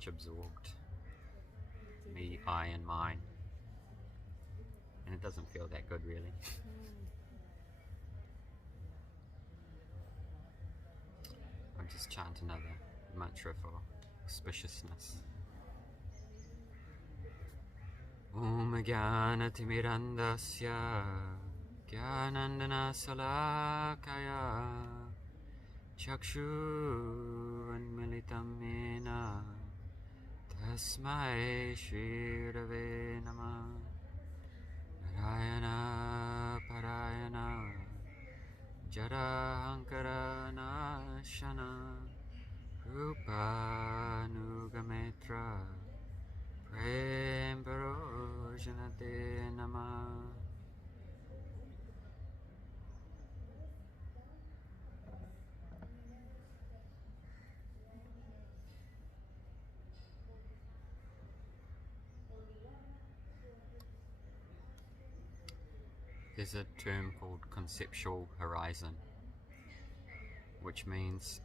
much absorbed. Me, I, and mine. And it doesn't feel that good, really. I'll just chant another mantra for auspiciousness. Om Jnana-timirandasya Jnanandana Salakaya Chakshuranmilitam Yena Tasmai Shri Rave Namah Narayana Parayana Jara Nashana Rupa Nugametra Prem Parojanate Namah. There's a term called conceptual horizon, which means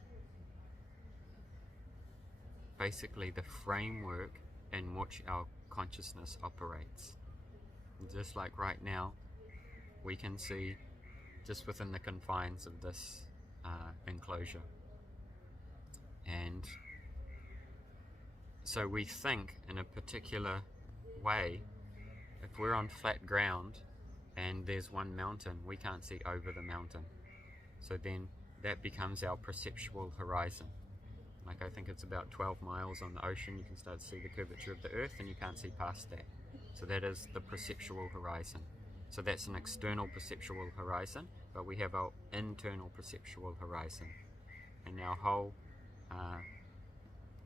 basically the framework in which our consciousness operates. Just like right now, we can see just within the confines of this enclosure. And so we think in a particular way. If we're on flat ground and there's one mountain, we can't see over the mountain. So then that becomes our perceptual horizon. Like, I think it's about 12 miles on the ocean, you can start to see the curvature of the earth and you can't see past that. So that is the perceptual horizon. So that's an external perceptual horizon, but we have our internal perceptual horizon. And our whole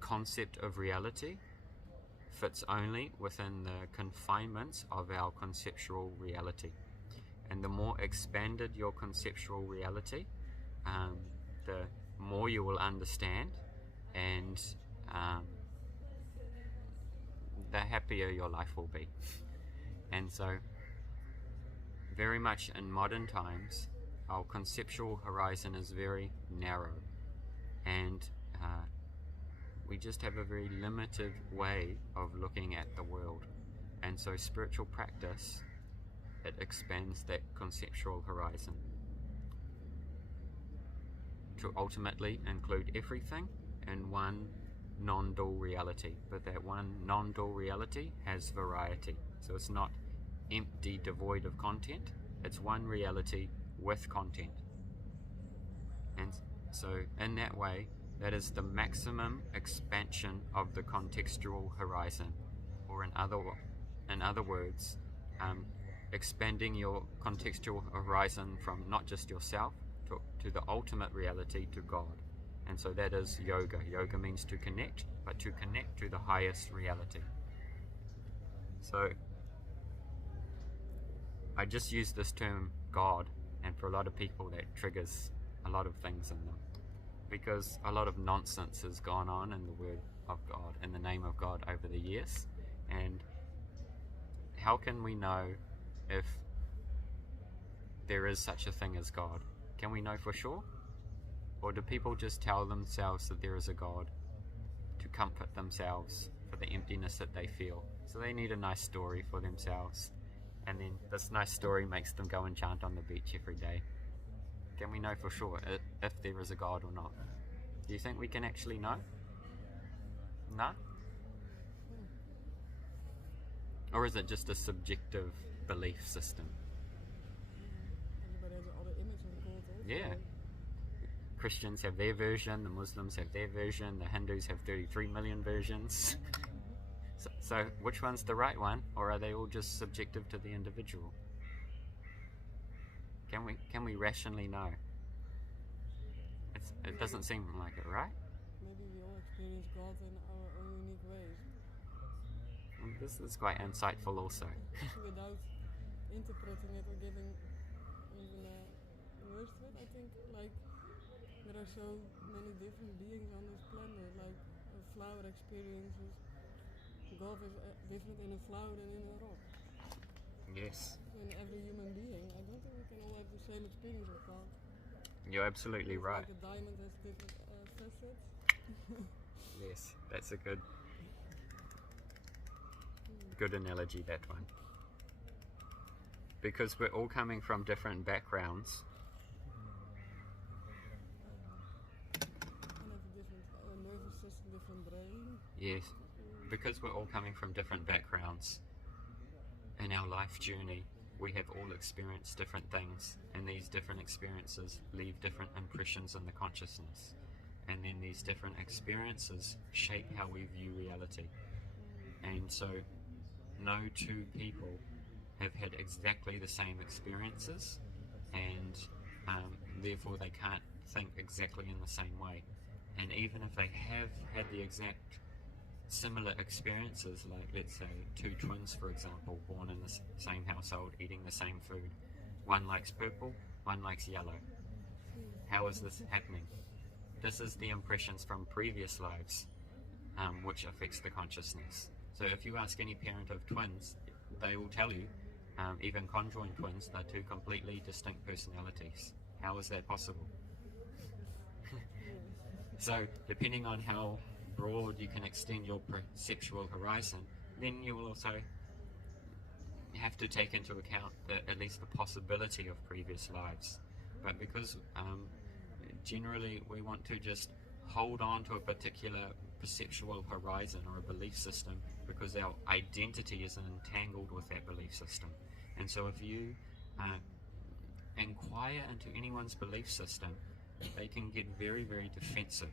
concept of reality fits only within the confinements of our conceptual reality. And the more expanded your conceptual reality, the more you will understand, and the happier your life will be. And so, very much in modern times, our conceptual horizon is very narrow, and we just have a very limited way of looking at the world. And so spiritual practice, it expands that conceptual horizon to ultimately include everything in one non-dual reality. But that one non-dual reality has variety. So it's not empty, devoid of content. It's one reality with content. And so in that way, that is the maximum expansion of the contextual horizon, or in other words, expanding your contextual horizon from not just yourself to the ultimate reality, to God. And so that is yoga. Yoga means to connect, but to connect to the highest reality. So I just use this term God, and for a lot of people that triggers a lot of things in them, because a lot of nonsense has gone on in the word of God, in the name of God, over the years. And how can we know if there is such a thing as God? Can we know for sure? Or do people just tell themselves that there is a God to comfort themselves for the emptiness that they feel? So they need a nice story for themselves, and then this nice story makes them go and chant on the beach every day. Can we know for sure if there is a God or not? Do you think we can actually know? No? Or is it just a subjective belief system? Everybody has another image of God also. Yeah. Christians have their version, the Muslims have their version, the Hindus have 33 million versions. So which one's the right one, or are they all just subjective to the individual? Can we rationally know? It doesn't seem like it, right? Maybe we all experience God in our own unique ways. This is quite insightful also. Without interpreting it or giving even words to it, I think, like, there are so many different beings on this planet. Like, a flower experiences God is different in a flower than in a rock. Yes. So in every human being, I don't think we can all have the same experience of God. You're absolutely right. Like a diamond has different facets. Yes, that's a good good analogy, that one. Because we're all coming from different backgrounds. And have a different nervous system, different brain. Yes, because we're all coming from different backgrounds. In our life journey, we have all experienced different things, and these different experiences leave different impressions in the consciousness. And then these different experiences shape how we view reality. And so, no two people have had exactly the same experiences, and therefore they can't think exactly in the same way. And even if they have had the exact similar experiences, like let's say two twins, for example, born in the same household, eating the same food, one likes purple, one likes yellow. How is this happening? This is the impressions from previous lives, which affects the consciousness. So if you ask any parent of twins, they will tell you, even conjoined twins, they're two completely distinct personalities. How is that possible? So depending on how broad you can extend your perceptual horizon, then you will also have to take into account at least the possibility of previous lives. But because generally we want to just hold on to a particular perceptual horizon or a belief system, because our identity is entangled with that belief system. And so if you inquire into anyone's belief system, they can get very, very defensive,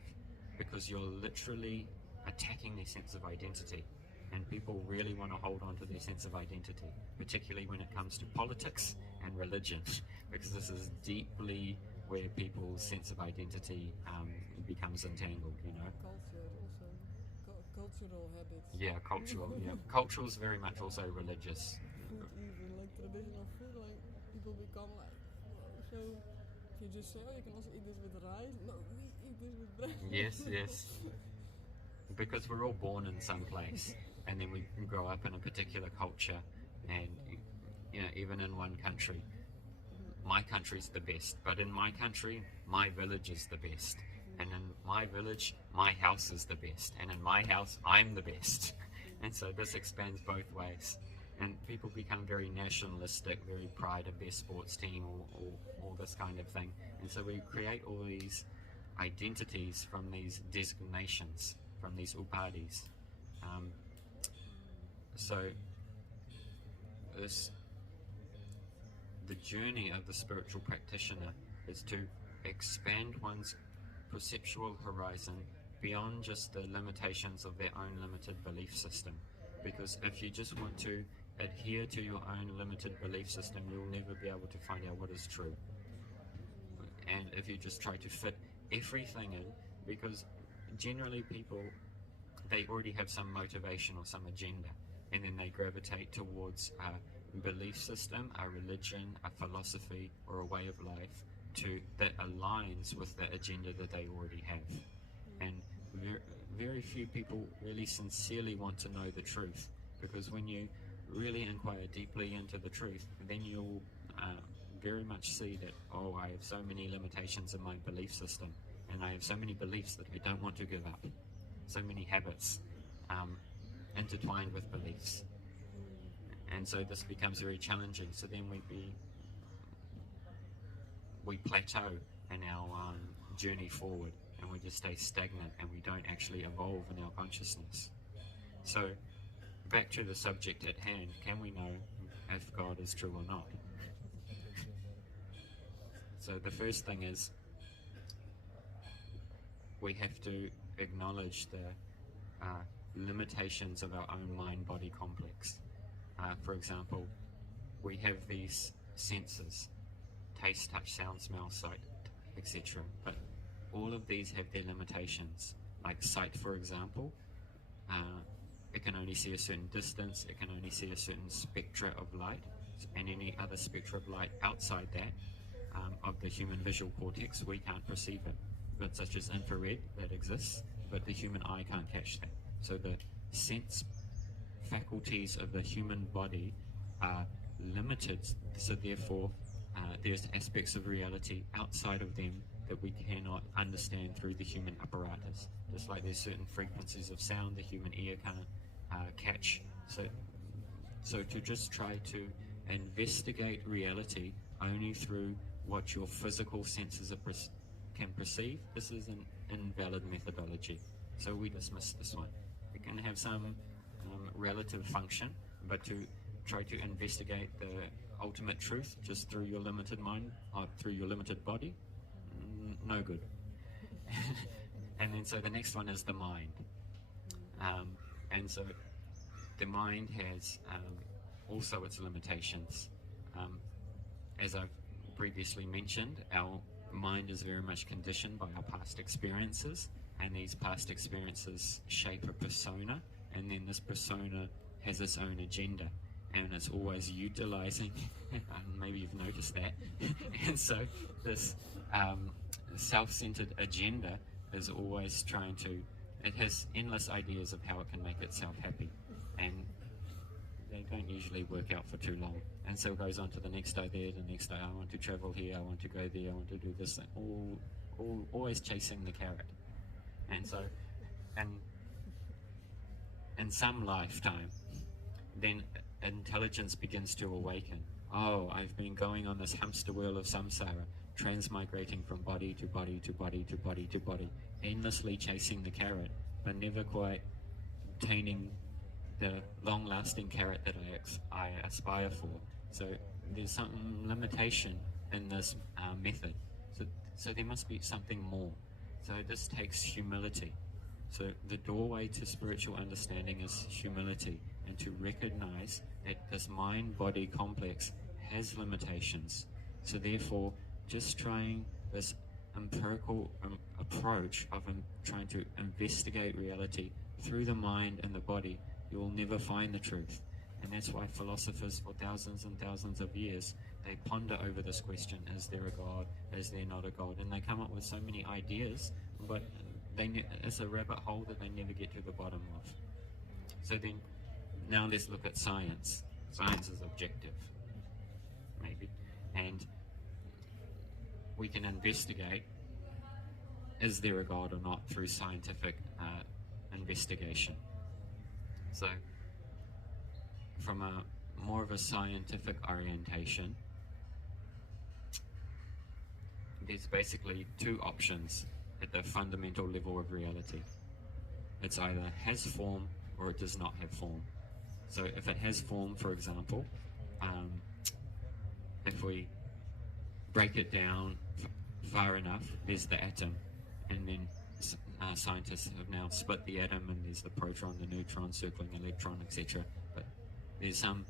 because you're literally attacking their sense of identity. And people really want to hold on to their sense of identity, particularly when it comes to politics and religion, because this is deeply where people's sense of identity becomes entangled, you know. Culture also. Cultural habits. Yeah, cultural. Yeah, cultural is very much also religious. Food even, like traditional food, like people become like, whoa, so if you just say, oh, you can also eat this with rice. No, we eat this with bread. Yes, yes. Because we're all born in some place, and then we grow up in a particular culture, and you know, even in one country, my country's the best, but in my country, my village is the best, and in my village, my house is the best, and in my house, I'm the best. And so this expands both ways, and people become very nationalistic, very pride of their sports team, or all this kind of thing. And so we create all these identities from these designations, from these upadis. So the journey of the spiritual practitioner is to expand one's perceptual horizon beyond just the limitations of their own limited belief system. Because if you just want to adhere to your own limited belief system, you'll never be able to find out what is true. And if you just try to fit everything in, because generally people, they already have some motivation or some agenda, and then they gravitate towards a belief system, a religion, a philosophy, or a way of life that aligns with the agenda that they already have. And very few people really sincerely want to know the truth, because when you really inquire deeply into the truth, then you'll very much see that, oh, I have so many limitations in my belief system, and I have so many beliefs that I don't want to give up, so many habits intertwined with beliefs. And so this becomes very challenging. So then we plateau in our journey forward, and we just stay stagnant, and we don't actually evolve in our consciousness. So back to the subject at hand, can we know if God is true or not? So the first thing is we have to acknowledge the limitations of our own mind-body complex. For example, we have these senses: taste, touch, sound, smell, sight, etc. But all of these have their limitations. Like sight, for example, it can only see a certain distance, it can only see a certain spectra of light, and any other spectra of light outside that, of the human visual cortex, we can't perceive it. But such as infrared, that exists, but the human eye can't catch that. So the sense faculties of the human body are limited, so therefore there's aspects of reality outside of them that we cannot understand through the human apparatus. Just like there's certain frequencies of sound the human ear can't catch. So So to just try to investigate reality only through what your physical senses can perceive, this is an invalid methodology. So we dismiss this one. It can have some relative function, but to try to investigate the ultimate truth just through your limited mind or through your limited body, no good. And then so the next one is the mind. And so the mind has also its limitations. As I've previously mentioned, our mind is very much conditioned by our past experiences, and these past experiences shape a persona, and then this persona has its own agenda, and it's always utilizing, maybe you've noticed that, and so this self-centered agenda is always trying to, it has endless ideas of how it can make itself happy, and they don't usually work out for too long. And so it goes on to the next idea, the next day, I want to travel here, I want to go there, I want to do this, always chasing the carrot. And so, and in some lifetime, then intelligence begins to awaken. Oh, I've been going on this hamster wheel of samsara, transmigrating from body to body to body to body to body, endlessly chasing the carrot, but never quite obtaining the long-lasting carrot that I aspire for. So there's some limitation in this method. So there must be something more. So this takes humility. So the doorway to spiritual understanding is humility, and to recognize that this mind-body complex has limitations. So therefore, just trying this empirical approach of trying to investigate reality through the mind and the body, you will never find the truth. And that's why philosophers for thousands and thousands of years, they ponder over this question, is there a God, is there not a God? And they come up with so many ideas, but it's a rabbit hole that they never get to the bottom of. So then, now let's look at science. Science is objective, maybe. And we can investigate, is there a God or not, through scientific investigation. So, from a more of a scientific orientation, there's basically two options at the fundamental level of reality. It's either has form or it does not have form. So if it has form, for example, if we break it down far enough, there's the atom, and then scientists have now split the atom, and there's the proton, the neutron, circling electron, etc. But there's some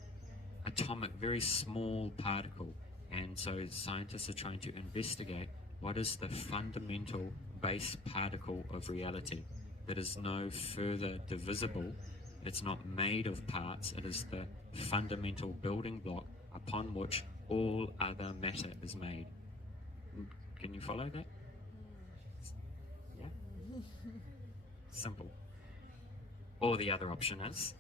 atomic, very small particle, and so scientists are trying to investigate what is the fundamental base particle of reality that is no further divisible. It's not made of parts. It is the fundamental building block upon which all other matter is made. Can you follow that? Yeah? Simple. Or the other option is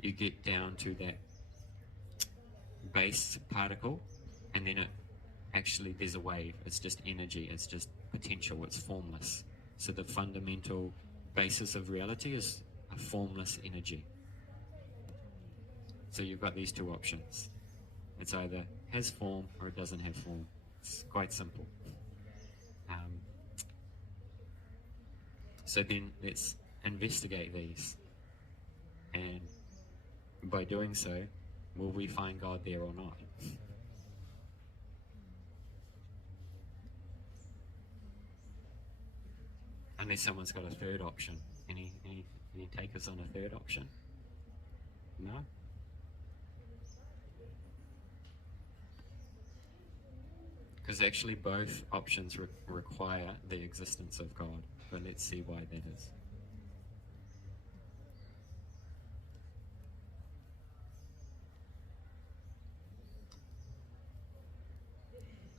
you get down to that base particle, and then there's a wave. It's just energy. It's just potential. It's formless. So the fundamental basis of reality is a formless energy. So you've got these two options. It's either has form or it doesn't have form. It's quite simple. So then let's investigate these. And by doing so, will we find God there or not? Unless someone's got a third option. Any takers on a third option? No? Because actually both options require the existence of God. But let's see why that is.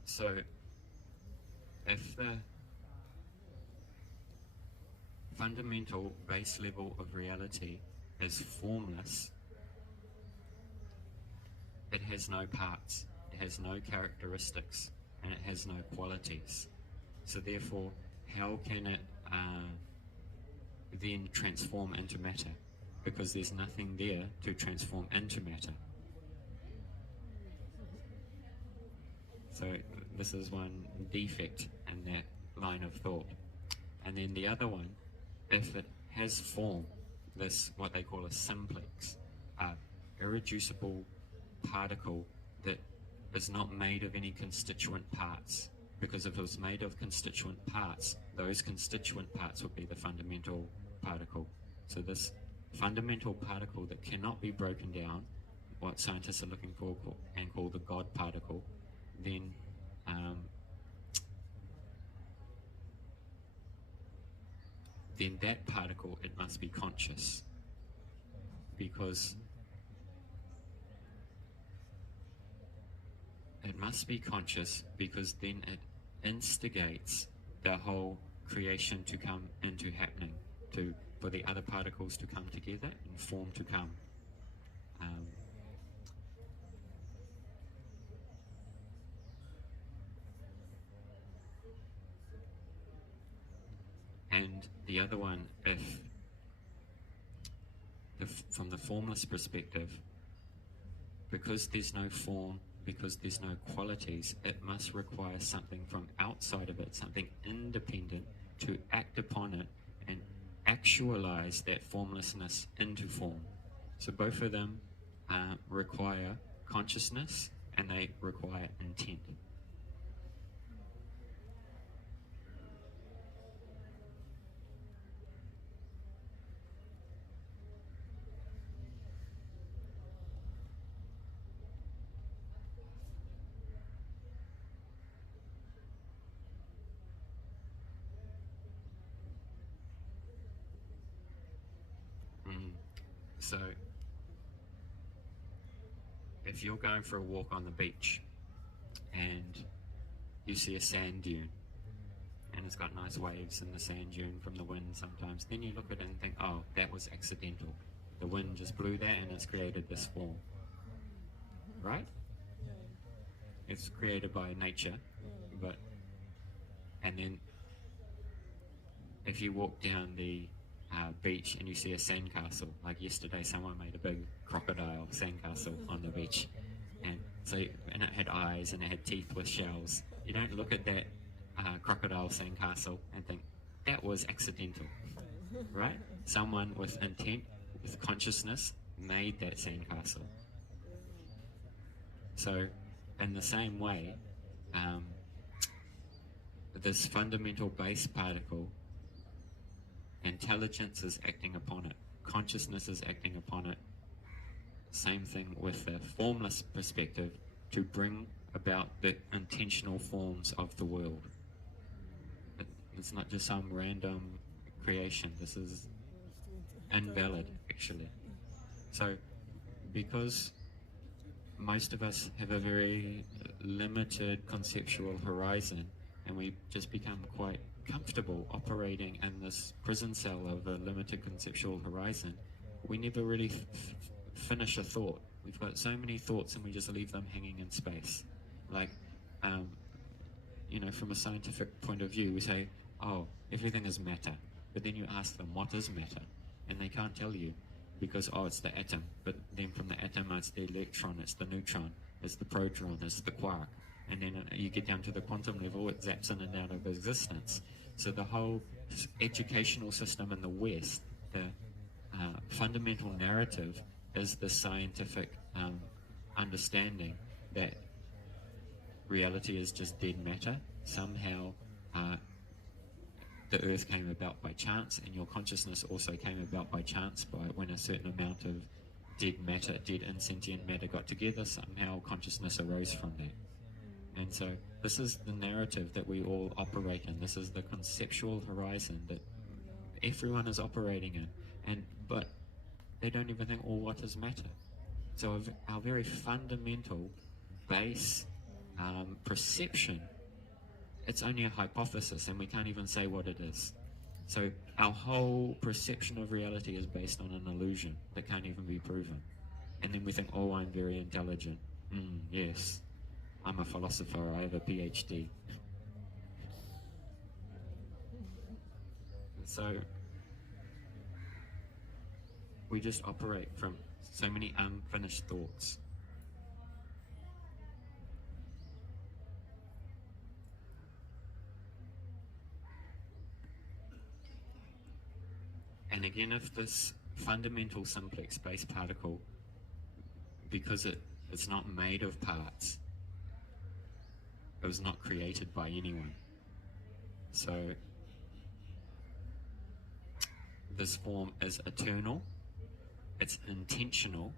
So, if the fundamental base level of reality is formless, it has no parts, it has no characteristics, and it has no qualities. So therefore, how can it then transform into matter? because there's nothing there to transform into matter. So this is one defect in that line of thought. And then the other one, if it has form, this what they call a simplex, irreducible particle that is not made of any constituent parts. Because if it was made of constituent parts, those constituent parts would be the fundamental particle. So this fundamental particle that cannot be broken down, what scientists are looking for and call the God particle, then that particle, it must be conscious, because it must be conscious because then it instigates the whole creation to come into happening, for the other particles to come together and form to come. And the other one, from the formless perspective, because there's no form, because there's no qualities, it must require something from outside of it, something independent, to act upon it and actualize that formlessness into form. So both of them require consciousness, and they require intent. So, if you're going for a walk on the beach and you see a sand dune and it's got nice waves in the sand dune from the wind sometimes, then you look at it and think, oh, that was accidental. The wind just blew that and it's created this form. Right? It's created by nature, and then if you walk down the beach and you see a sandcastle, like yesterday someone made a big crocodile sandcastle on the beach, and it had eyes and it had teeth with shells. You don't look at that crocodile sandcastle and think that was accidental, right? Someone with intent, with consciousness, made that sandcastle. So in the same way, this fundamental base particle, intelligence is acting upon it, consciousness is acting upon it. Same thing with the formless perspective, to bring about the intentional forms of the world. It's not just some random creation. This is invalid, actually. So because most of us have a very limited conceptual horizon, and we just become quite comfortable operating in this prison cell of a limited conceptual horizon, we never really finish a thought. We've got so many thoughts and we just leave them hanging in space. Like, from a scientific point of view, we say, oh, everything is matter. But then you ask them, what is matter? And they can't tell you, because, oh, it's the atom. But then from the atom, it's the electron, it's the neutron, it's the proton, it's the quark. And then you get down to the quantum level, it zaps in and out of existence. So the whole educational system in the West, the fundamental narrative is the scientific understanding that reality is just dead matter. Somehow the earth came about by chance, and your consciousness also came about by chance, when a certain amount of dead matter, dead insentient matter got together, somehow consciousness arose from that. And so this is the narrative that we all operate in. This is the conceptual horizon that everyone is operating in. But they don't even think, oh, what is matter? So our very fundamental base perception, it's only a hypothesis, and we can't even say what it is. So our whole perception of reality is based on an illusion that can't even be proven. And then we think, oh, I'm very intelligent. Yes. I'm a philosopher, I have a PhD. So we just operate from so many unfinished thoughts. And again, if this fundamental simplex space particle, because it's not made of parts, it was not created by anyone. So this form is eternal, it's intentional,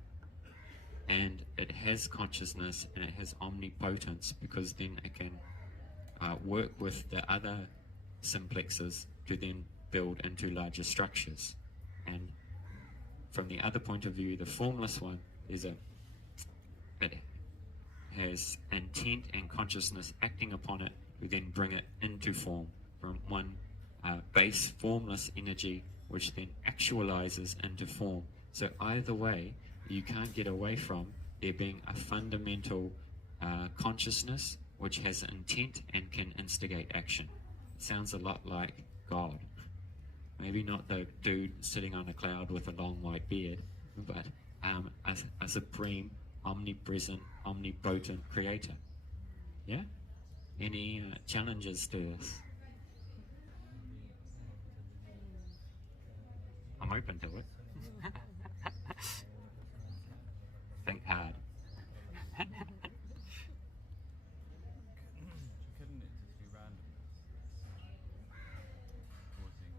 and it has consciousness and it has omnipotence, because then it can work with the other simplexes to then build into larger structures. And from the other point of view, the formless one it has intent and consciousness acting upon it to then bring it into form from one base formless energy, which then actualizes into form. So either way, you can't get away from there being a fundamental consciousness which has intent and can instigate action. It sounds a lot like God. Maybe not the dude sitting on a cloud with a long white beard, but a supreme, omnipresent, omnipotent creator. Yeah? Any challenges to this? I'm open to it. Think hard. Couldn't it just be randomness causing,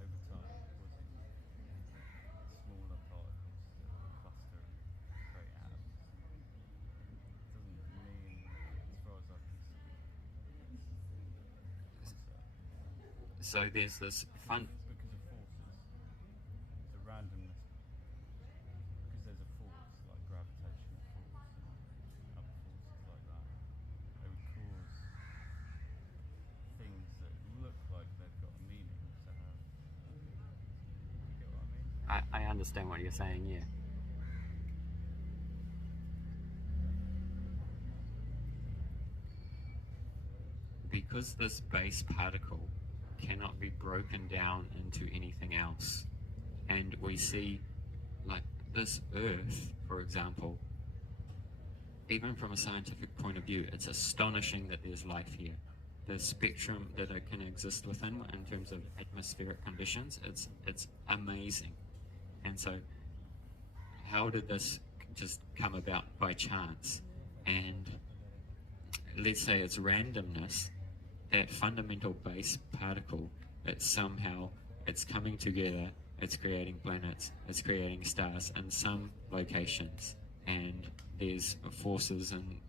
over time, causing smaller particles to cluster and create atoms? It doesn't mean, as far as I can see, concept. So there's this fun. Because of forces. The randomness. Because there's a force, like gravitational force and other forces like that. They would cause things that look like they've got a meaning to have. You get what I mean? I understand what you're saying, yeah. Because this base particle cannot be broken down into anything else, and we see, like, this Earth, for example, even from a scientific point of view, it's astonishing that there's life here. The spectrum that it can exist within in terms of atmospheric conditions, it's amazing. And so how did this just come about by chance? And let's say it's randomness, that fundamental base particle, it's coming together, it's creating planets, it's creating stars in some locations, and there's forces in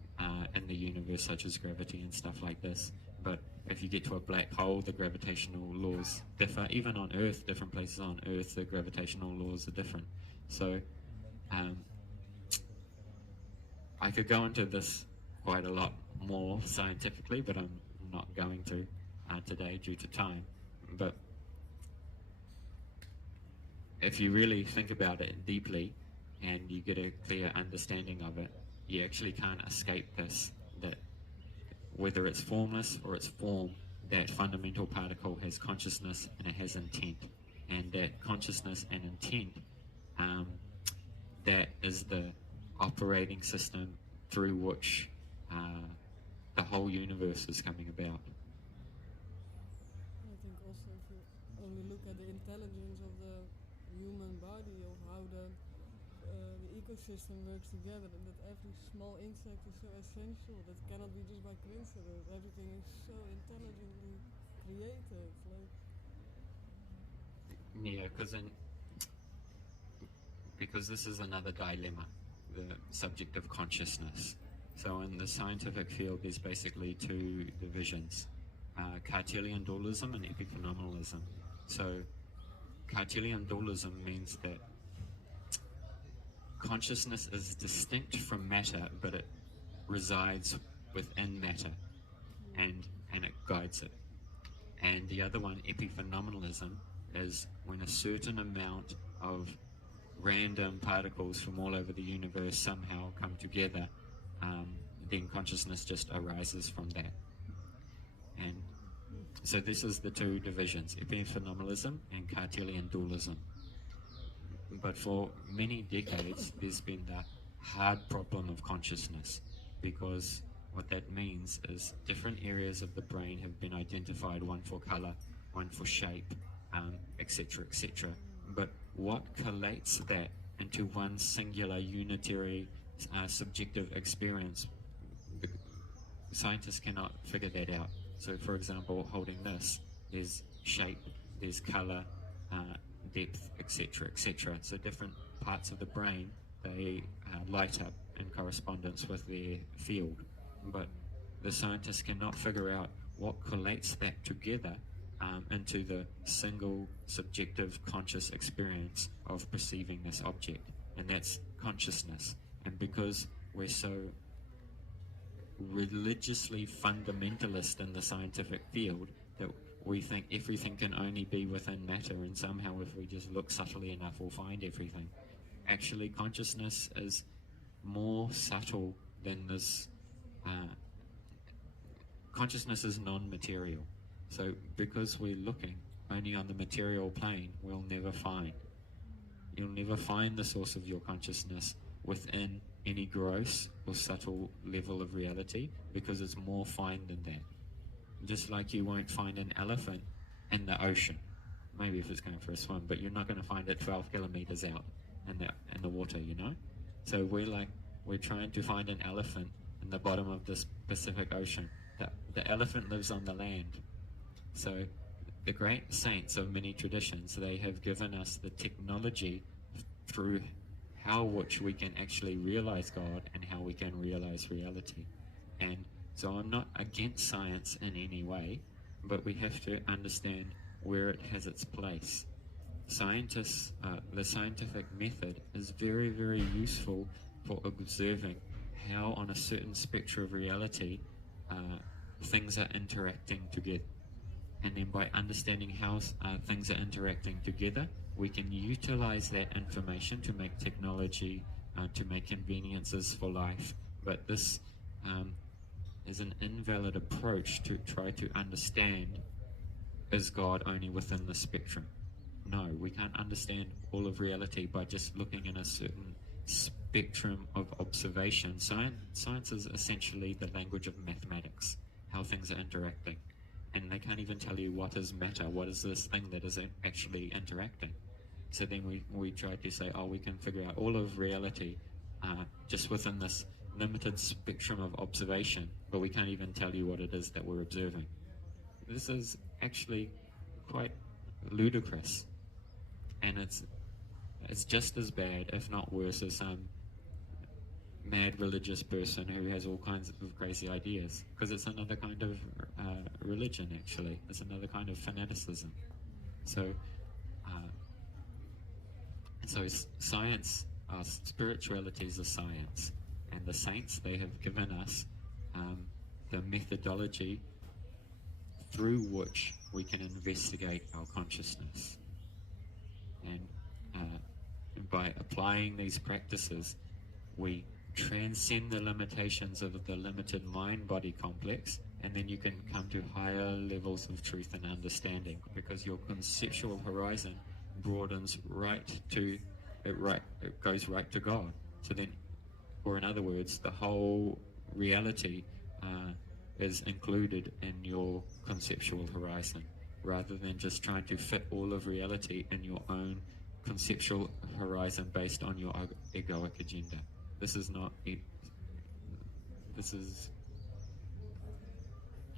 the universe such as gravity and stuff like this. But if you get to a black hole, the gravitational laws differ. Even on Earth, different places on Earth, the gravitational laws are different. So I could go into this quite a lot more scientifically, but I'm not going to today due to time. But if you really think about it deeply and you get a clear understanding of it, you actually can't escape this, that whether it's formless or it's form, that fundamental particle has consciousness and it has intent. And that consciousness and intent, that is the operating system through which the whole universe is coming about. I think also if you only look at the intelligence of the human body, of how the ecosystem works together, and that every small insect is so essential, that cannot be just by coincidence. Everything is so intelligently created. Like, Yeah, because this is another dilemma, the subject of consciousness. So in the scientific field, there's basically two divisions, Cartesian dualism and epiphenomenalism. So Cartesian dualism means that consciousness is distinct from matter, but it resides within matter, and it guides it. And the other one, epiphenomenalism, is when a certain amount of random particles from all over the universe somehow come together, then consciousness just arises from that. And so this is the two divisions, epiphenomenalism and Cartesian dualism. But for many decades, there's been the hard problem of consciousness, because what that means is different areas of the brain have been identified, one for color, one for shape, etc., etc. But what collates that into one singular, unitary, subjective experience, the scientists cannot figure that out. So, for example, holding this, there's shape, there's color, depth, etc., etc. So different parts of the brain, they light up in correspondence with their field. But the scientists cannot figure out what collates that together into the single subjective conscious experience of perceiving this object, and that's consciousness. And because we're so religiously fundamentalist in the scientific field, that we think everything can only be within matter, and somehow if we just look subtly enough we'll find everything. Actually, consciousness is more subtle than this. Consciousness is non-material. So because we're looking only on the material plane, you'll never find the source of your consciousness within any gross or subtle level of reality, because it's more fine than that. Just like you won't find an elephant in the ocean, maybe if it's going for a swim, but you're not going to find it 12 kilometers out in the water, you know? So we're trying to find an elephant in the bottom of this Pacific Ocean. The elephant lives on the land. So the great saints of many traditions, they have given us the technology through which we can actually realize God and how we can realize reality. And so I'm not against science in any way, but we have to understand where it has its place. Scientists, the scientific method is very, very useful for observing how on a certain spectrum of reality things are interacting together. And then by understanding how things are interacting together, we can utilize that information to make technology, to make conveniences for life. But this is an invalid approach to try to understand, is God only within the spectrum? No, we can't understand all of reality by just looking in a certain spectrum of observation. Science is essentially the language of mathematics, how things are interacting. And they can't even tell you what is matter, what is this thing that is actually interacting. So then we try to say, we can figure out all of reality just within this limited spectrum of observation, but we can't even tell you what it is that we're observing. This is actually quite ludicrous, and it's just as bad, if not worse, as some mad religious person who has all kinds of crazy ideas, because it's another kind of religion. Actually, it's another kind of fanaticism. So science, spirituality is a science, and the saints, they have given us the methodology through which we can investigate our consciousness. And by applying these practices, we transcend the limitations of the limited mind-body complex, and then you can come to higher levels of truth and understanding, because your conceptual horizon broadens it goes right to God. So then, or in other words, the whole reality is included in your conceptual horizon, rather than just trying to fit all of reality in your own conceptual horizon based on your egoic agenda. This is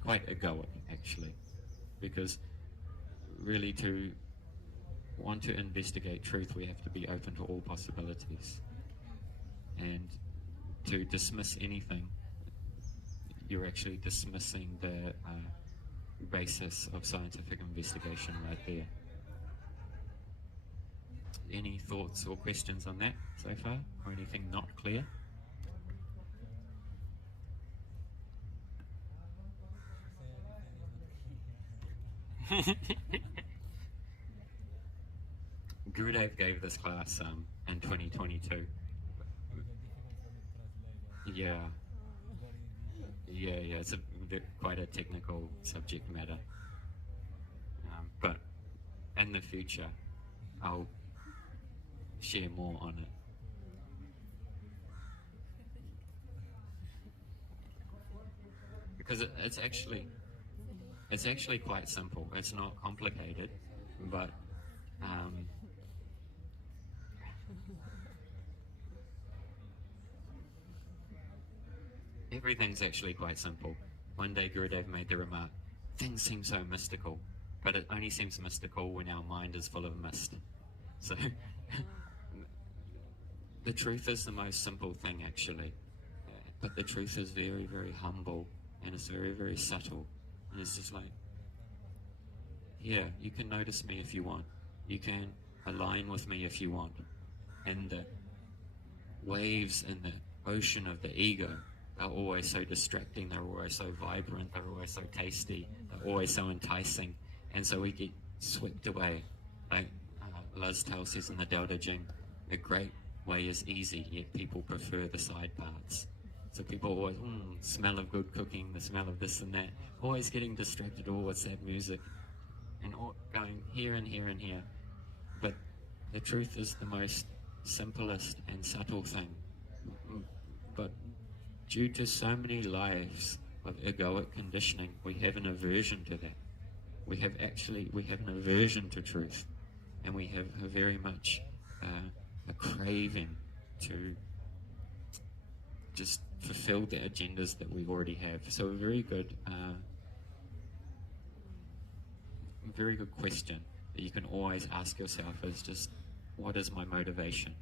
quite egoic, actually, because really to want to investigate truth, we have to be open to all possibilities. And to dismiss anything, you're actually dismissing the basis of scientific investigation right there. Any thoughts or questions on that so far, or anything not clear? Gurudev gave this class in 2022. Yeah, it's quite a technical subject matter. But in the future, I'll share more on it. Because it's actually quite simple. It's not complicated, but everything's actually quite simple. One day Gurudev made the remark, things seem so mystical, but it only seems mystical when our mind is full of mist. So the truth is the most simple thing actually, but the truth is very, very humble, and it's very, very subtle, and it's just like, yeah, you can notice me if you want, you can align with me if you want, and the waves in the ocean of the ego are always so distracting, they're always so vibrant, they're always so tasty, they're always so enticing, and so we get swept away. Like Laz Tal says in the Tao Te Ching, the great way is easy, yet people prefer the side parts. So people always, smell of good cooking, the smell of this and that, always getting distracted, what's that music, and all going here and here and here. But the truth is the most simplest and subtle thing. But due to so many lives of egoic conditioning, we have an aversion to that. We have an aversion to truth, and we have a very much a craving to just fulfill the agendas that we already have. So a very good question that you can always ask yourself is just, what is my motivation?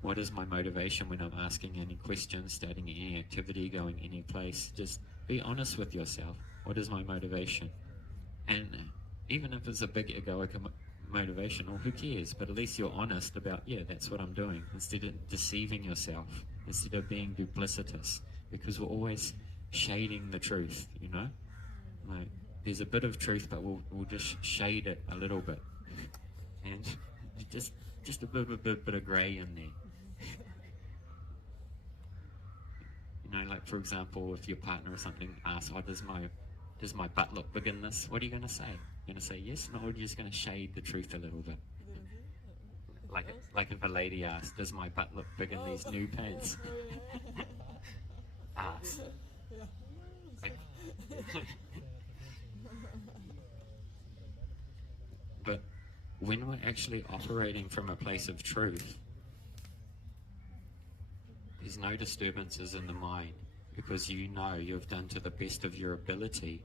What is my motivation when I'm asking any questions, starting any activity, going any place? Just be honest with yourself. What is my motivation? And even if it's a big egoic motivation, or who cares, but at least you're honest about, yeah, that's what I'm doing, instead of deceiving yourself, instead of being duplicitous, because we're always shading the truth, you know? Like, there's a bit of truth, but we'll just shade it a little bit, and just a bit of grey in there. You know, like for example, if your partner or something asks, does my butt look big in this? What are you going to say? You're going to say yes, or are you just going to shade the truth a little bit? Like if a lady asks, does my butt look big in these new pants? Ask. But when we're actually operating from a place of truth, there's no disturbances in the mind, because you know you've done to the best of your ability.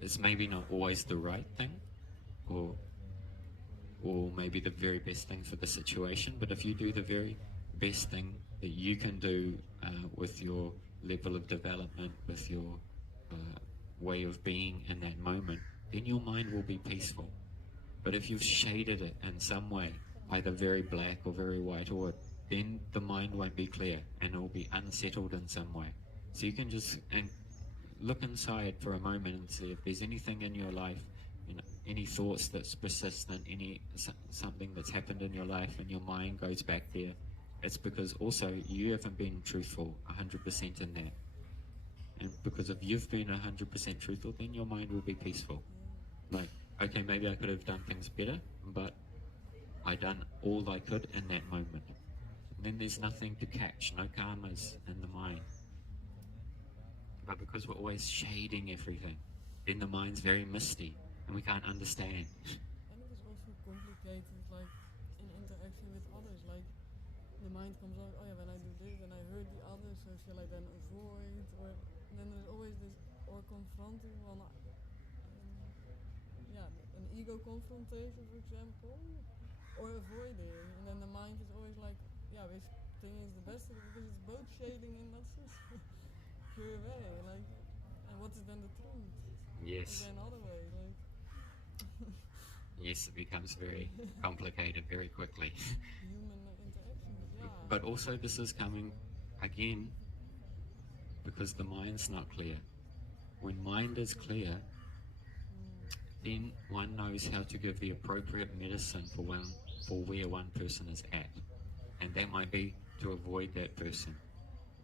It's maybe not always the right thing, or maybe the very best thing for the situation, but if you do the very best thing that you can do with your level of development, with your way of being in that moment, then your mind will be peaceful. But if you've shaded it in some way, either very black or very white, then the mind won't be clear, and it will be unsettled in some way. So you can just look inside for a moment and see if there's anything in your life, you know, any thoughts that's persistent, something that's happened in your life, and your mind goes back there. It's because also you haven't been truthful 100% in that. And because if you've been 100% truthful, then your mind will be peaceful. Like, okay, maybe I could have done things better, but I done all I could in that moment. And then there's nothing to catch, no karmas in the mind. But because we're always shading everything, then the mind's very misty, and we can't understand. And it is also complicated, like in interaction with others. Like the mind comes out, oh yeah, when I do this and I hurt the others, so shall I then avoid? Or then there's always this, or confronting one, an ego confrontation, for example, or avoiding. And then the mind is always like, yeah, which thing is the best? Because it's both shading and not so pure way. Like, and what is then the truth? Yes. And then other way, like. Yes, it becomes very complicated very quickly. Human interaction, yeah. But also this is coming again because the mind's not clear. When mind is clear, then one knows how to give the appropriate medicine for where one person is at. And that might be to avoid that person,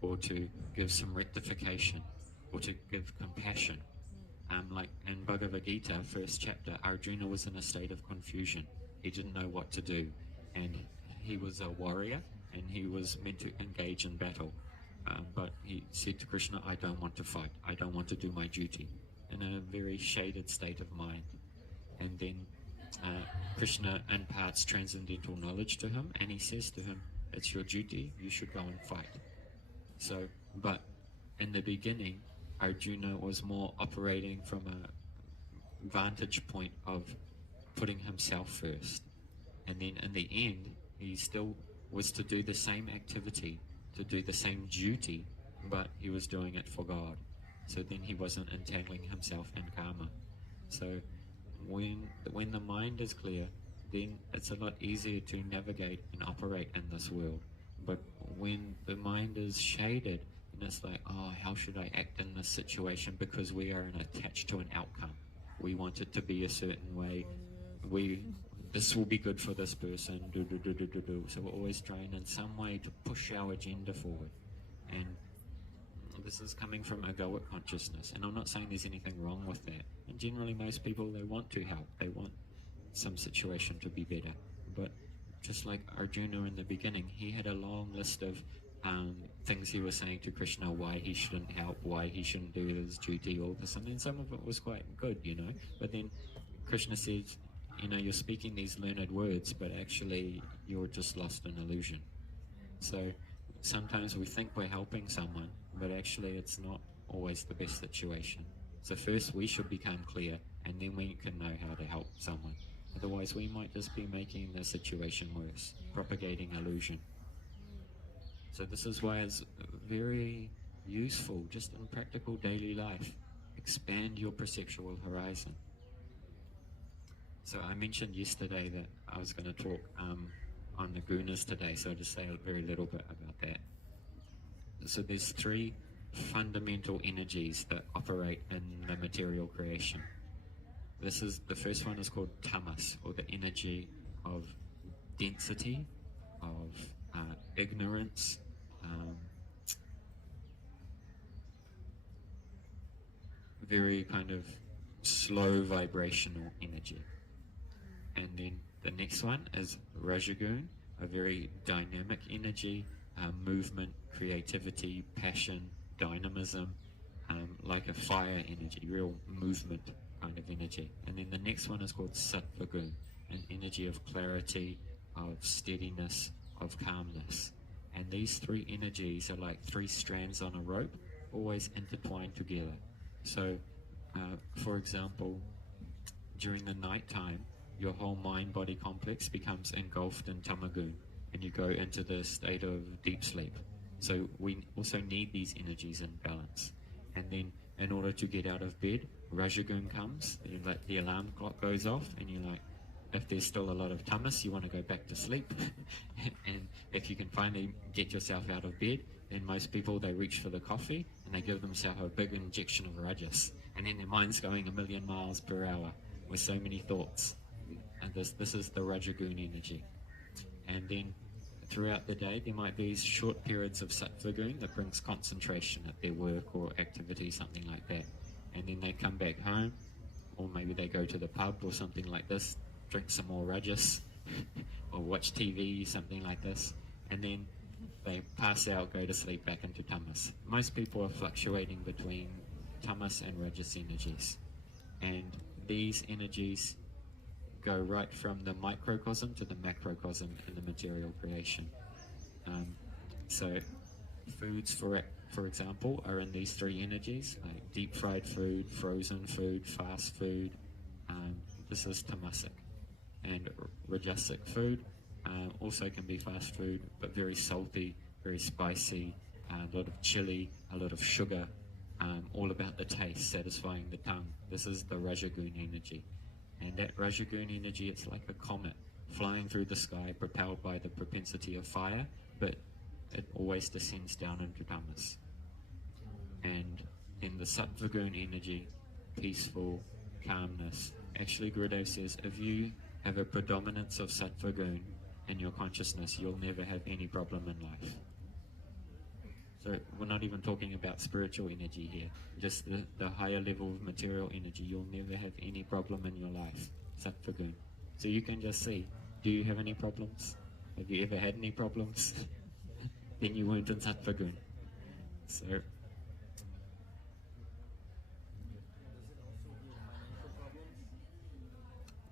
or to give some rectification, or to give compassion. Like in Bhagavad Gita, first chapter, Arjuna was in a state of confusion. He didn't know what to do, and he was a warrior, and he was meant to engage in battle. But he said to Krishna, I don't want to fight. I don't want to do my duty, in a very shaded state of mind. And then Krishna imparts transcendental knowledge to him, and he says to him, it's your duty, you should go and fight. So, but in the beginning, Arjuna was more operating from a vantage point of putting himself first. And then in the end, he still was to do the same activity, to do the same duty, but he was doing it for God. So then he wasn't entangling himself in karma. So when the mind is clear, then it's a lot easier to navigate and operate in this world. But when the mind is shaded, and it's like, oh, how should I act in this situation? Because we are attached to an outcome. We want it to be a certain way. This will be good for this person. So we're always trying in some way to push our agenda forward. And this is coming from egoic consciousness. And I'm not saying there's anything wrong with that. And generally most people, they want to help. They want some situation to be better. But just like Arjuna in the beginning, he had a long list of things he was saying to Krishna, why he shouldn't help, why he shouldn't do his duty, all this. And then some of it was quite good, But then Krishna says, you're speaking these learned words, but actually you're just lost in illusion. So sometimes we think we're helping someone, but actually it's not always the best situation. So first we should become clear, and then we can know how to help someone. Otherwise we might just be making the situation worse, propagating illusion. So this is why it's very useful, just in practical daily life. Expand your perceptual horizon. So I mentioned yesterday that I was going to talk on the gunas today, so I'll just say a very little bit about that. So there's 3 fundamental energies that operate in the material creation. The first one is called tamas, or the energy of density, of ignorance, very kind of slow vibrational energy. And then the next one is Rajagun, a very dynamic energy, movement, creativity, passion, dynamism, like a fire energy, real movement kind of energy. And then the next one is called Sattvagun, an energy of clarity, of steadiness, of calmness. And these 3 energies are like 3 strands on a rope, always intertwined together. So, for example, during the night time, your whole mind-body complex becomes engulfed in tamagun, and you go into the state of deep sleep. So we also need these energies in balance. And then in order to get out of bed, Rajagun comes, the alarm clock goes off, and you're like, if there's still a lot of tamas, you want to go back to sleep. And if you can finally get yourself out of bed, then most people, they reach for the coffee, and they give themselves a big injection of rajas. And then their mind's going 1,000,000 miles per hour with so many thoughts. And this is the Rajagun energy. And then throughout the day, there might be short periods of Sattvagun that brings concentration at their work or activity, something like that. And then they come back home, or maybe they go to the pub or something like this, drink some more rajas, or watch TV, something like this. And then they pass out, go to sleep, back into tamas. Most people are fluctuating between tamas and rajas energies. And these energies go right from the microcosm to the macrocosm in the material creation. So foods, for example, are in these 3 energies, like deep fried food, frozen food, fast food. This is tamasic. And rajasic food also can be fast food, but very salty, very spicy, a lot of chili, a lot of sugar, all about the taste, satisfying the tongue. This is the Rajagun energy. And that Rajagun energy, it's like a comet flying through the sky, propelled by the propensity of fire, but it always descends down into tamas. And in the Sattvagun energy, peaceful, calmness. Actually, Gurudev says, if you have a predominance of Sattvagun in your consciousness, you'll never have any problem in life. So we're not even talking about spiritual energy here, just the higher level of material energy. You'll never have any problem in your life, Sattvagun. So you can just see, do you have any problems? Have you ever had any problems? Then you weren't in Sattva Gun. So Does it also heal financial problems?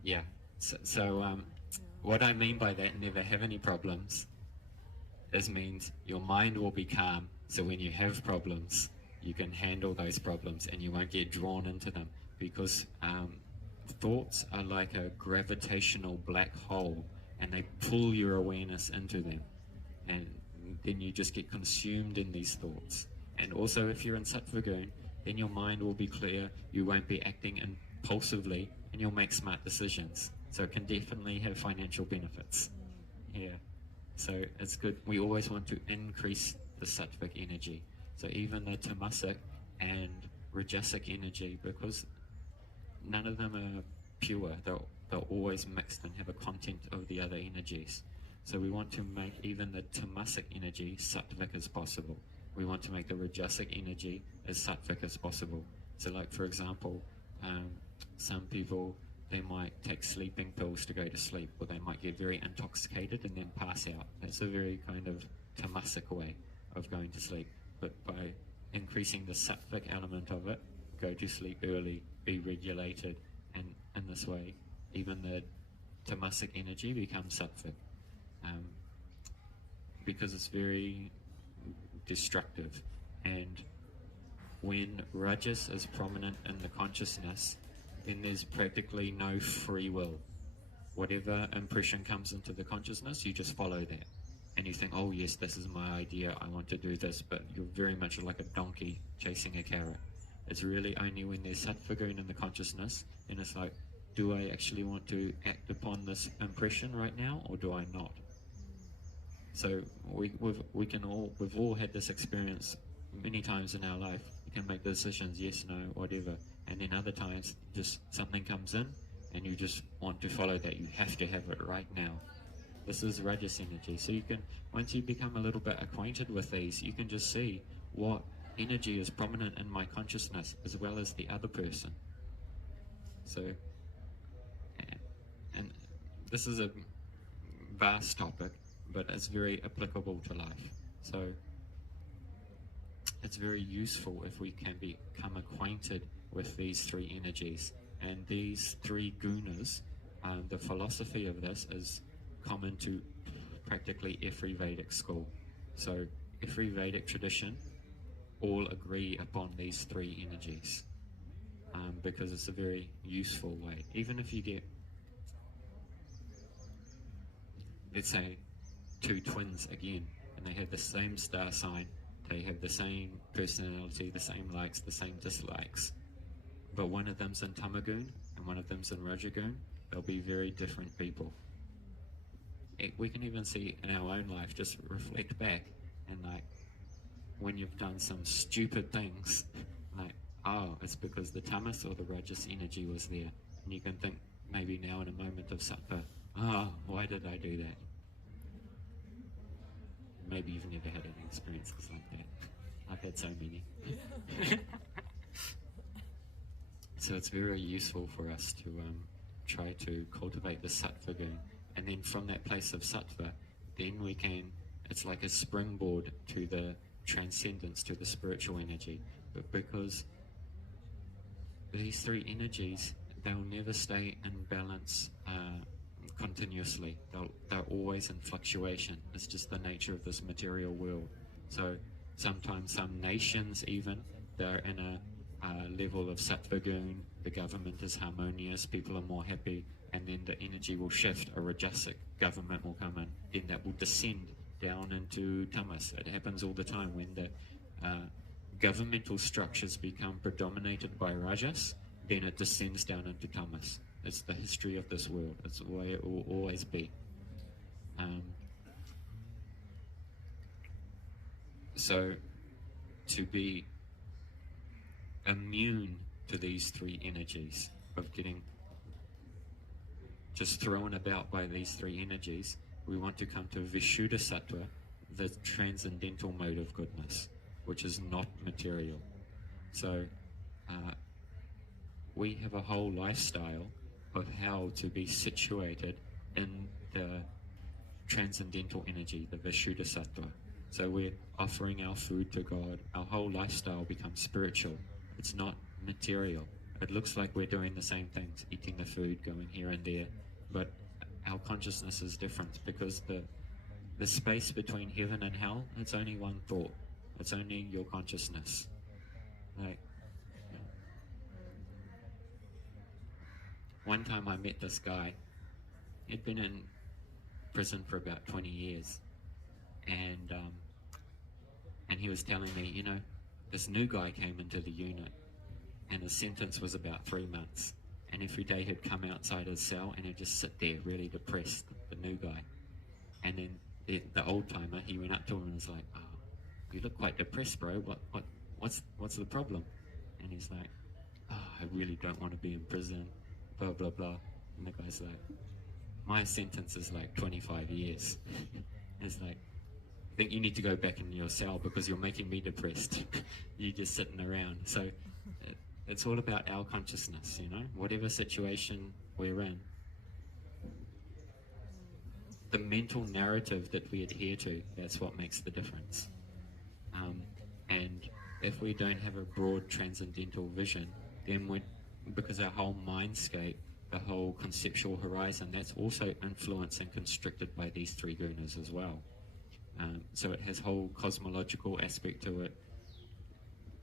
yeah. So what I mean by that, never have any problems, is means your mind will be calm. So when you have problems, you can handle those problems and you won't get drawn into them, because thoughts are like a gravitational black hole, and they pull your awareness into them, and then you just get consumed in these thoughts. And also, if you're in Sattva Gun, then your mind will be clear, you won't be acting impulsively, and you'll make smart decisions. So it can definitely have financial benefits. Yeah. So it's good. We always want to increase the sattvic energy. So even the tamasic and rajasic energy, because none of them are pure, they're always mixed and have a content of the other energies. So we want to make even the tamasic energy sattvic as possible. We want to make the rajasic energy as sattvic as possible. So like, for example, some people, they might take sleeping pills to go to sleep, or they might get very intoxicated and then pass out. That's a very kind of tamasic way of going to sleep. But by increasing the sattvic element of it, go to sleep early, be regulated, and in this way, even the tamasic energy becomes sattvic. Because it's very destructive. And when rajas is prominent in the consciousness, then there's practically no free will. Whatever impression comes into the consciousness, you just follow that. And you think, oh yes, this is my idea, I want to do this, but you're very much like a donkey chasing a carrot. It's really only when there's Sattva Gun in the consciousness, and it's like, do I actually want to act upon this impression right now, or do I not? So we've all had this experience many times in our life. You can make decisions, yes, no, whatever. And then other times, just something comes in, and you just want to follow that. You have to have it right now. This is Rajas energy. So you can, once you become a little bit acquainted with these, you can just see what energy is prominent in my consciousness as well as the other person. So, and this is a vast topic, but it's very applicable to life. So it's very useful if we can become acquainted with these three energies. And these three gunas, the philosophy of this is common to practically every Vedic school. So every Vedic tradition all agree upon these three energies, because it's a very useful way. Even if you get, let's say, two twins again, and they have the same star sign, they have the same personality, the same likes, the same dislikes, but one of them's in Tamagun and one of them's in Rajagun, they'll be very different people. We can even see in our own life, just reflect back, and like, when you've done some stupid things, like, oh, it's because the tamas or the rajas energy was there. And you can think, maybe now in a moment of sattva, oh, why did I do that? Maybe you've never had any experiences like that. I've had so many. So it's very useful for us to try to cultivate the sattva gun. And then from that place of sattva, then we can, it's like a springboard to the transcendence, to the spiritual energy. But because these three energies, they'll never stay in balance continuously. They're always in fluctuation. It's just the nature of this material world. So sometimes some nations even, they're in a level of sattva gun, the government is harmonious, people are more happy, and then the energy will shift, a rajasic government will come in, then that will descend down into tamas. It happens all the time when the governmental structures become predominated by rajas, then it descends down into tamas. It's the history of this world. It's the way it will always be. So to be immune to these three energies, of getting just thrown about by these three energies, we want to come to Vishuddha Sattva, the transcendental mode of goodness, which is not material. So we have a whole lifestyle of how to be situated in the transcendental energy, the Vishuddha-sattva. So we're offering our food to God. Our whole lifestyle becomes spiritual. It's not material. It looks like we're doing the same things, eating the food, going here and there, but our consciousness is different because the space between heaven and hell, it's only one thought. It's only your consciousness. Like, one time I met this guy. He'd been in prison for about 20 years. And he was telling me, you know, this new guy came into the unit and his sentence was about 3 months. And every day he'd come outside his cell and he'd just sit there really depressed, the new guy. And then the old timer, he went up to him and was like, oh, you look quite depressed, bro. What's the problem? And he's like, oh, I really don't want to be in prison, blah, blah, blah. And the guy's like, my sentence is like 25 years. It's like, I think you need to go back in your cell because you're making me depressed. You're just sitting around. So it's all about our consciousness, you know, whatever situation we're in. The mental narrative that we adhere to, that's what makes the difference. And if we don't have a broad transcendental vision, then because our whole mindscape, the whole conceptual horizon, that's also influenced and constricted by these three gunas as well. So it has whole cosmological aspect to it.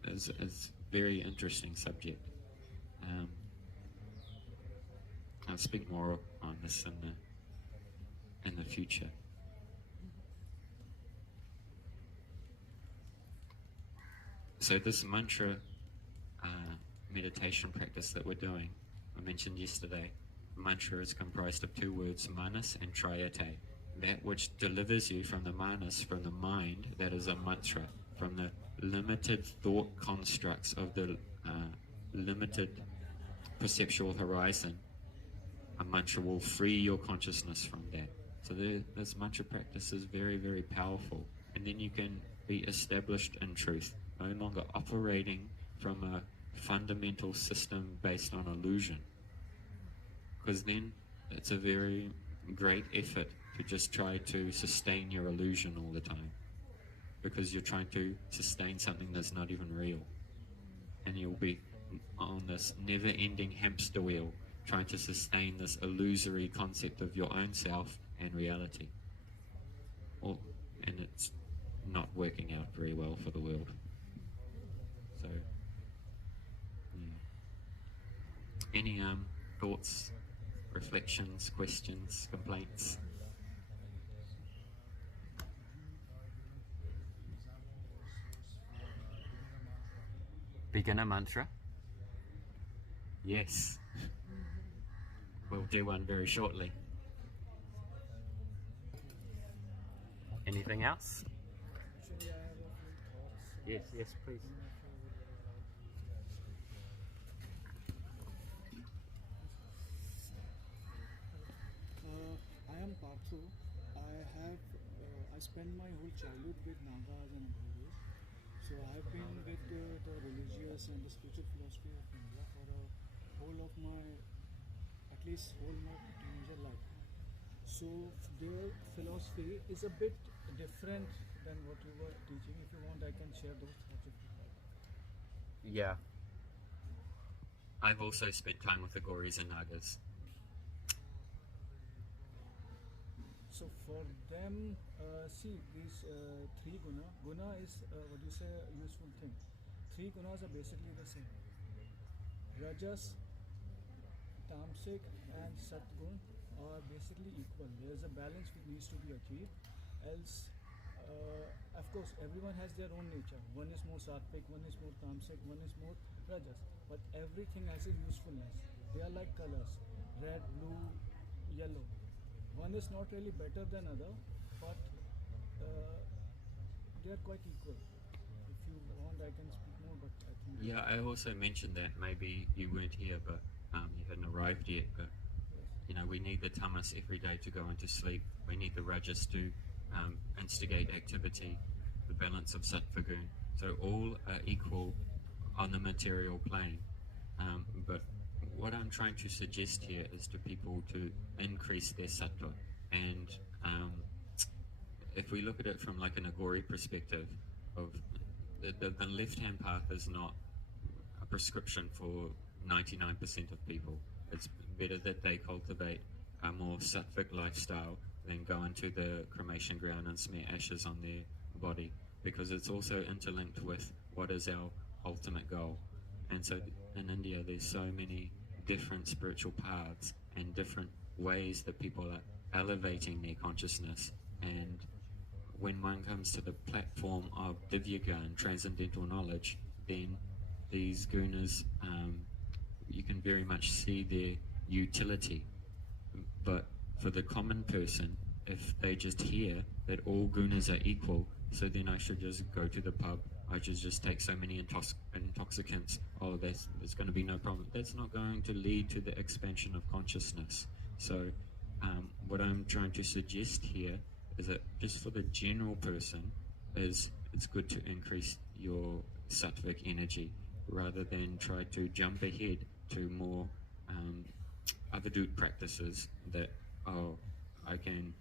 It's very interesting subject. I'll speak more on this in the future. So this mantra meditation practice that we're doing, I mentioned yesterday, mantra is comprised of two words, manas and trayate. That which delivers you from the manas, from the mind, that is a mantra. From the limited thought constructs of the limited perceptual horizon, a mantra will free your consciousness from that. So this mantra practice is very, very powerful. And then you can be established in truth, no longer operating from a fundamental system based on illusion. Because then it's a very great effort to just try to sustain your illusion all the time. Because you're trying to sustain something that's not even real. And you'll be on this never-ending hamster wheel trying to sustain this illusory concept of your own self and reality. And it's not working out very well for the world. So, yeah. Any thoughts, reflections, questions, complaints? Beginner mantra? Yes. We'll do one very shortly. Anything else? Actually, I have a few thoughts. Yes, please. I am Parthu. I spent my whole childhood with Nagas and Ambodhis. So I have been with the religious and the spiritual philosophy of India for at least whole my teenager life. So their philosophy is a bit different than what you were teaching. If you want, I can share those thoughts with you. Yeah. I've also spent time with the Gauris and Nagas. So for them, see these three guna is what you say a useful thing. Three gunas are basically the same. Rajas, Tamasic and Satgun are basically equal. There is a balance which needs to be achieved. Else, of course, everyone has their own nature. One is more Sattvic, one is more Tamasic, one is more Rajas. But everything has a usefulness. They are like colors, red, blue, yellow. One is not really better than other, but they are quite equal. If you want, I can speak more, but I think... Yeah, I also mentioned that. Maybe you weren't here, but you hadn't arrived yet. But, you know, we need the tamas every day to go into sleep. We need the rajas to instigate activity, the balance of sattva-gun. So all are equal on the material plane. But what I'm trying to suggest here is to people to increase their sattva. And if we look at it from like an Agori perspective, of the left-hand path is not a prescription for 99% of people. It's better that they cultivate a more sattvic lifestyle than go into the cremation ground and smear ashes on their body, because it's also interlinked with what is our ultimate goal. And so in India, there's so many different spiritual paths and different ways that people are elevating their consciousness. And when one comes to the platform of Divyagan, transcendental knowledge, then these gunas, you can very much see their utility. But for the common person, if they just hear that all gunas are equal, so then I should just go to the pub, I should just take so many intoxicants, oh, there's going to be no problem. That's not going to lead to the expansion of consciousness. So what I'm trying to suggest here is that just for the general person, it's good to increase your sattvic energy rather than try to jump ahead to more avadut practices that, oh, I can,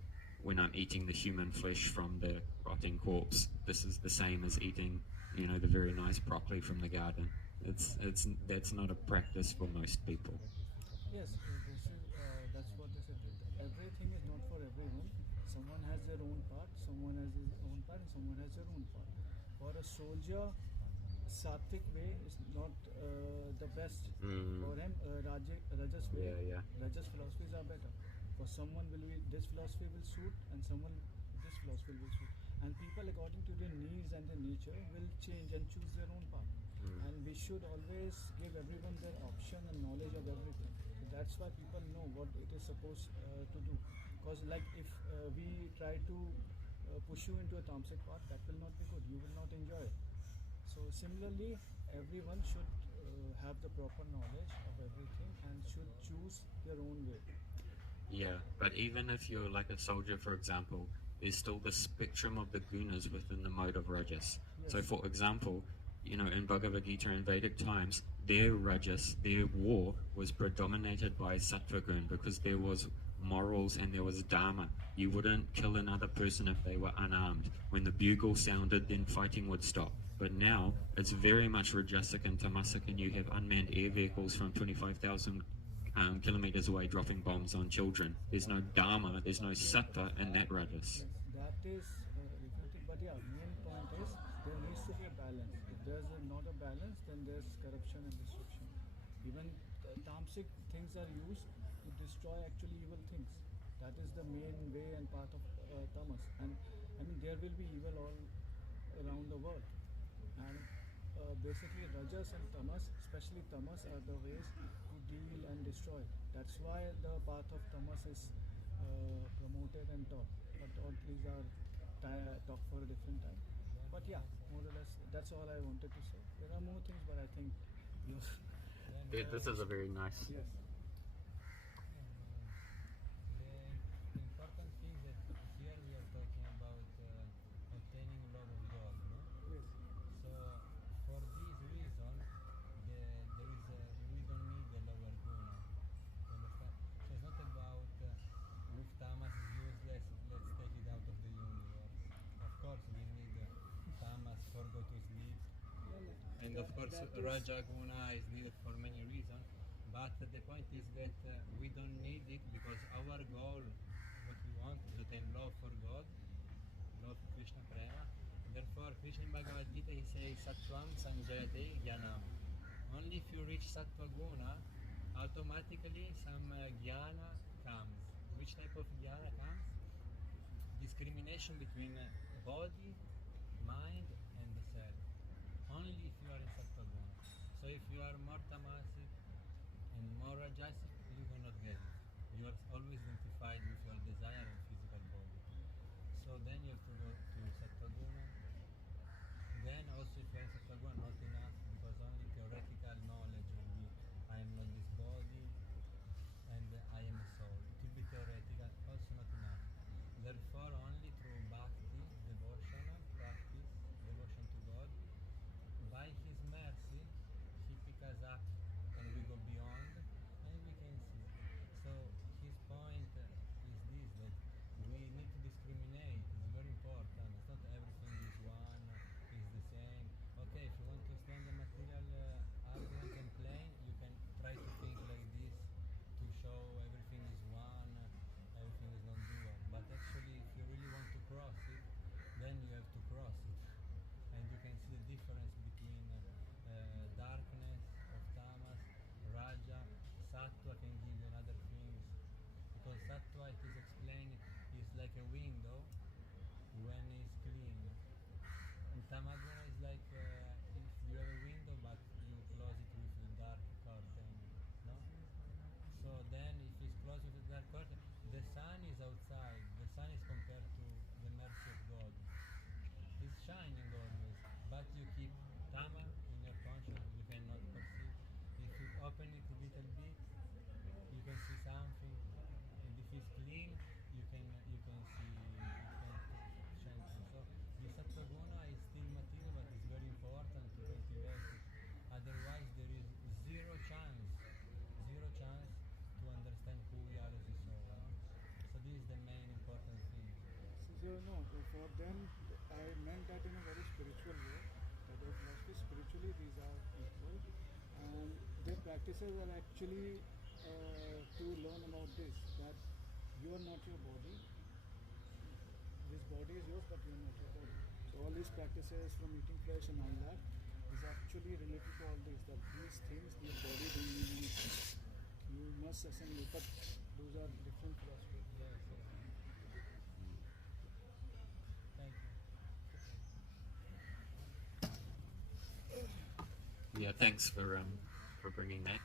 when I'm eating the human flesh from the rotting corpse, this is the same as eating, the very nice broccoli from the garden. That's not a practice for most people. Yes, that's what they said. Everything is not for everyone. Someone has their own part, someone has his own part, and someone has their own part. For a soldier, Sattvic way is not the best. For him, Rajas way, Rajas philosophies are better. For someone, this philosophy will suit, and someone this philosophy will suit. And people, according to their needs and their nature, will change and choose their own path. And we should always give everyone their option and knowledge of everything. So that's why people know what it is supposed to do. Because like if we try to push you into a tamasic path, that will not be good. You will not enjoy it. So similarly, everyone should have the proper knowledge of everything and should choose their own way. Yeah, but even if you're like a soldier, for example, there's still the spectrum of the gunas within the mode of Rajas. Yes. So for example, in Bhagavad Gita in Vedic times, their Rajas, their war was predominated by Sattva gun because there was morals and there was dharma. You wouldn't kill another person if they were unarmed. When the bugle sounded, then fighting would stop. But now, it's very much Rajasic and Tamasic, and you have unmanned air vehicles from 25,000 kilometers away dropping bombs on children. There's no dharma, there's no sattva in that Rajas. Yes, that is reflected. But yeah, main point is there needs to be a balance. If there's not a balance, then there's corruption and destruction. Even tamasic things are used to destroy actually evil things. That is the main way and part of tamas. And I mean, there will be evil all around the world. And basically, Rajas and Tamas, especially Tamas, are the ways to deal and destroy. That's why the path of Tamas is promoted and taught. But all these are talk for a different time. But yeah, more or less, that's all I wanted to say. There are more things, but I think This is a very nice. Yes. The important thing that here we are talking about obtaining love of God, no? Yes. So for this reason, we don't need the lower guna. You understand? So it's not about if tamas is useless, let's take it out of the universe. Of course, we need tamas for go to sleep. And of course, Raja Guna is needed for many reasons, but the point is that we don't need it because our goal, what we want, is to attain love for God, love for Krishna Prema. Therefore, Krishna in Bhagavad Gita, he says, Sattvam Sanjayate Jnanam. Only if you reach Sattva Guna, automatically some Jnana comes. Which type of Jnana comes? Discrimination between body, mind, and the self. Only if you are in Sattva Guna. So if you are more tamasic and more rajasic, you will not get it. You are always identified with your desire and physical body. So then you have to go to Sattva Guna. Then also if you are in Sattva Guna, not enough, because only theoretical knowledge will be, I am not this body and I am a soul. It will be theoretical, also not enough. Therefore, only through bhakti, devotional practice, devotion to God, by His mercy, He picks us up and we go beyond like he's explaining, is like a window when it's clean. And Tamaguna is like if you have a window but you close it with the dark curtain, no? So then if it's closed with the dark curtain, the sun is outside. The sun is compared to the mercy of God. It's shining always, but you keep Tama in your conscience, you cannot perceive. If you open it a little bit, you can see something, and if it's clean, you can see, you can shine through. So the Sattva-guna is still material, but it's very important to cultivate it. Otherwise, there is zero chance to understand who we are as a soul. No? So this is the main important thing. So no, for them, I meant that in a very spiritual way. That their philosophy spiritually these are equal, and their practices are actually to learn about this, that you are not your body. This body is yours, but you are not your body. So all these practices from eating flesh and all that is actually related to all this. That these things, this body don't mean anything. You must assemble, but those are different philosophies. Yes, yes. Thank you. Yeah, thanks for bringing that.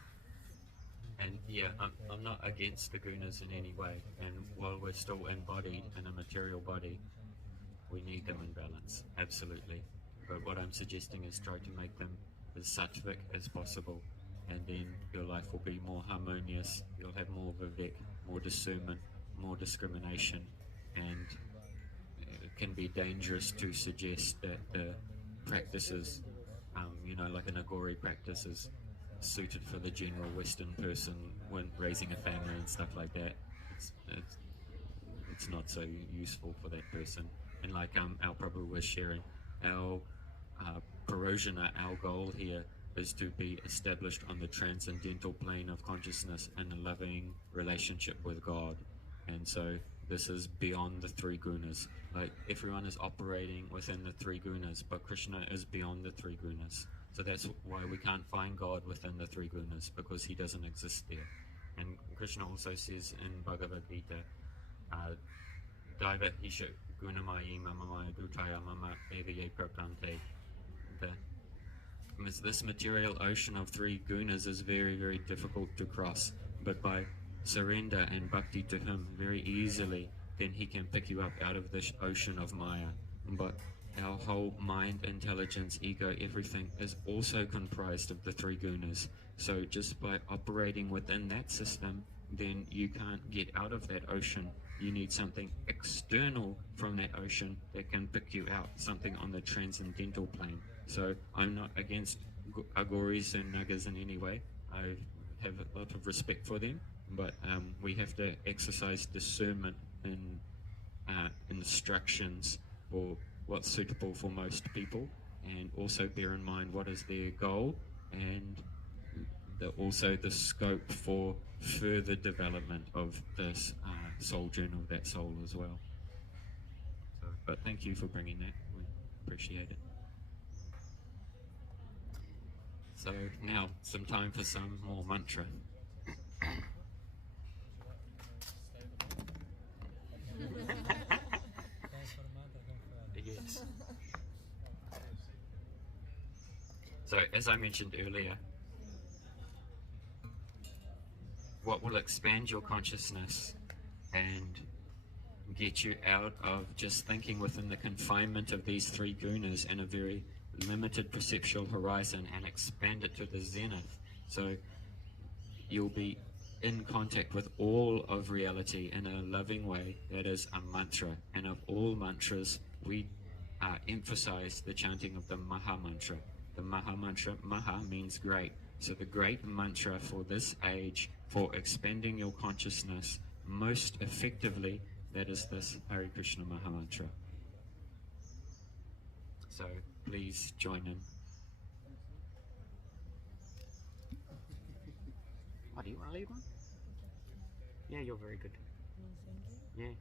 And yeah, I'm not against the gunas in any way. And while we're still embodied in a material body, we need them in balance, absolutely. But what I'm suggesting is try to make them as sattvic as possible, and then your life will be more harmonious. You'll have more vivek, more discernment, more discrimination, and it can be dangerous to suggest that the practices, like an Agori practice is suited for the general Western person when raising a family and stuff like that. It's not so useful for that person. And like our Prabhu was sharing, our Parojana, our goal here is to be established on the transcendental plane of consciousness in a loving relationship with God. And so this is beyond the three gunas. Like everyone is operating within the three gunas, but Krishna is beyond the three gunas. So that's why we can't find God within the three gunas, because he doesn't exist there. And Krishna also says in Bhagavad Gita, Daiva Hisha Gunamayi Mamamaya Dutaya Mama Evaye Prapante. This material ocean of three gunas is very, very difficult to cross, but by surrender and bhakti to him very easily, then he can pick you up out of this ocean of Maya. But our whole mind, intelligence, ego, everything is also comprised of the three gunas. So just by operating within that system, then you can't get out of that ocean. You need something external from that ocean that can pick you out, something on the transcendental plane. So I'm not against Agoris and Nagas in any way. I have a lot of respect for them, but we have to exercise discernment in instructions for what's suitable for most people, and also bear in mind what is their goal, and also the scope for further development of this soul journey of that soul as well. So, but thank you for bringing that. We appreciate it. So now some time for some more mantra. Yes. So as I mentioned earlier, what will expand your consciousness and get you out of just thinking within the confinement of these three gunas and a very limited perceptual horizon, and expand it to the zenith. So you'll be in contact with all of reality in a loving way. That is a mantra. And of all mantras, we emphasize the chanting of the Maha Mantra. The Maha Mantra, Maha means great. So the great mantra for this age, for expanding your consciousness most effectively, that is this Hare Krishna Maha Mantra. So please join in. Oh, do you want to lead one? Yeah, you're very good. Well, thank you. Yeah.